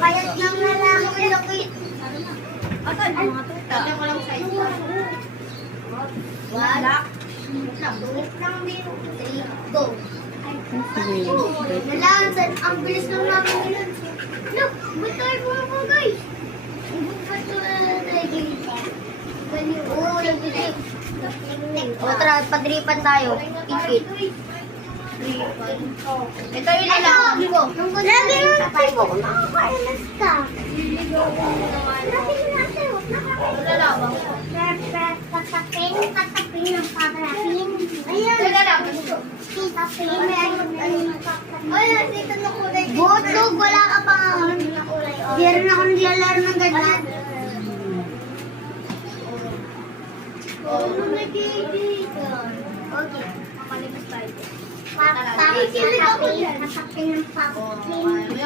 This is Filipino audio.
Payat ng lalaki. Tatay ko lang size. Wala. Dungit lang din. 3, go. Nalansan, ang bilis lang namin nila. Look, ba't tayo bumaba guys? Ba't lagi? Oo, nag-trip. O tara, padripan tayo. Ikit. Ito yung lalakad ko. Lagi yung trip ko. Nakakailas ka. Lagi yung trip ko. Lalabang ko. Patapin ng pagrapin. Ayan. Lalabang ko. Ay, dito na kulay. Botog, wala ka pa nga. Meron akong nilalaro ng ganyan. Oh, nagigita. Okay, Makalipas tayo. Patapin ng papapin.